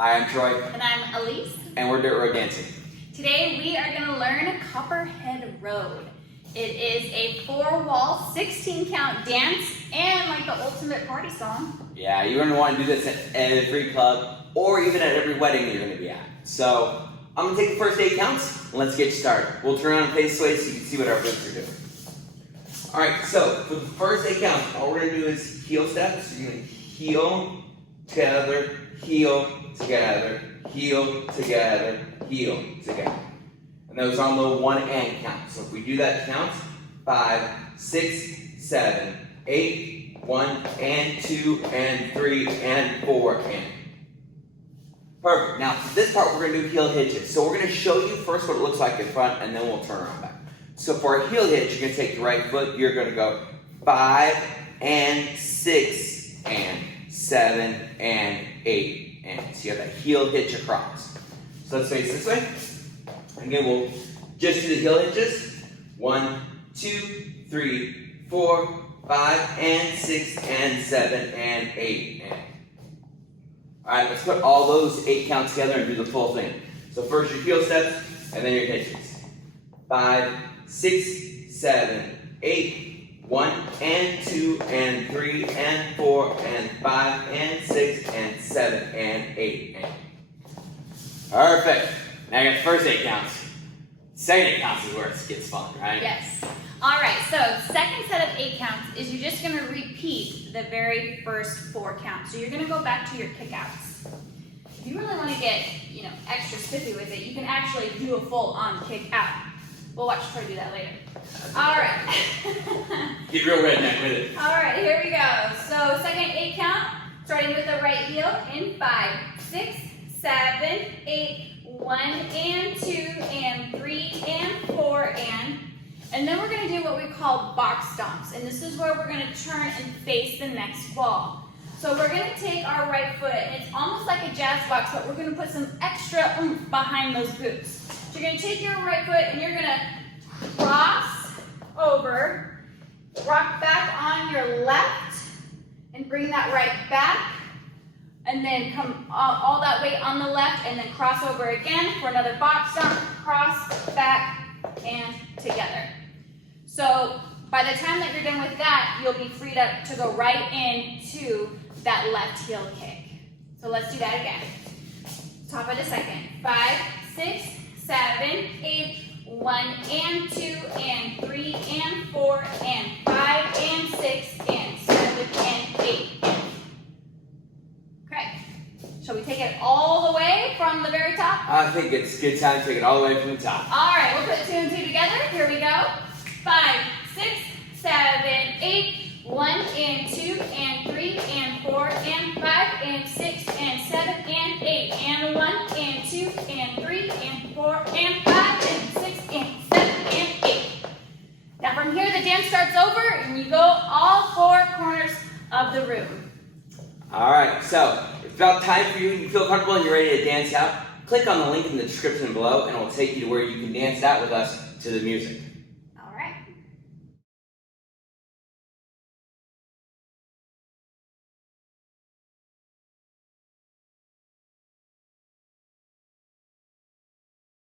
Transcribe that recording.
Hi, I'm Troy. And I'm Elise. And we're Dirt Road Dancing. Today we are going to learn Copperhead Road. It is a 4-wall, 16-count dance and like the ultimate party song. Yeah, you're going to want to do this at every club or even at every wedding you're going to be at. So I'm going to take the first 8 counts and let's get started. We'll turn around and face this way so you can see what our boots are doing. Alright, so for the first 8 counts, all we're going to do is heel steps. You're going to heel, together, heel, together, heel, together, heel, together. And those are on the 1 and count. So if we do that count, 5, 6, 7, 8, 1 and 2 and 3 and 4 and. Perfect. Now for this part we're going to do heel hitches. So we're going to show you first what it looks like in front and then we'll turn around back. So for a heel hitch, you're going to take the right foot, you're going to go 5 and 6 and 7 and 8 and. So you have that heel hitch across. So let's face this way. Again, we'll just do the heel hitches. 1, 2, 3, 4, 5 and 6 and 7 and 8 and. Alright, let's put all those 8 counts together and do the full thing. So first your heel steps and then your hitches. 5, 6, 7, 8, 1 and 2 and 3 and 4 and 5 and 6 and 7 and 8 and. Perfect. Now I got the first 8 counts. Second 8 counts is where it gets fun, right? Yes. Alright, so second set of 8 counts is you're just going to repeat the very first 4 counts. So you're going to go back to your kickouts. If you really want to get, extra spiffy with it, you can actually do a full-on kick out. We'll watch Troy do that later. Alright. Get real redneck with it. Alright, here we go. So second 8 count, starting with the right heel in 5, 6, 7, 8, 1 and 2 and 3 and 4 and then we're going to do what we call box stomps, and this is where we're going to turn and face the next wall. So we're going to take our right foot, and it's almost like a jazz box, but we're going to put some extra oomph behind those boots. So you're going to take your right foot and you're going to cross over, rock back on your left, and bring that right back. And then come all that weight on the left and then cross over again for another box stomp, cross, back, and together. So by the time that you're done with that, you'll be freed up to go right into that left heel kick. So let's do that again. Top of the second. 5, 6, 7, 8, 1 and 2 and 3 and 4 and 5 and 6 and 7 and 8 and. Okay. Shall we take it all the way from the very top? I think it's a good time to take it all the way from the top. All right, we'll put 2 and 2 together. Here we go. 5, 6, 7, 8, 1 and 2 and 3 and 4 and 5 and 6 and 7 and 8 and 1 and 2 and 3 and 4 and 5 and 6 and 7 and 8. Now from here, the dance starts over and you go all 4 corners of the room. All right, so if it's about time for you, you feel comfortable and you're ready to dance out, click on the link in the description below and it will take you to where you can dance out with us to the music.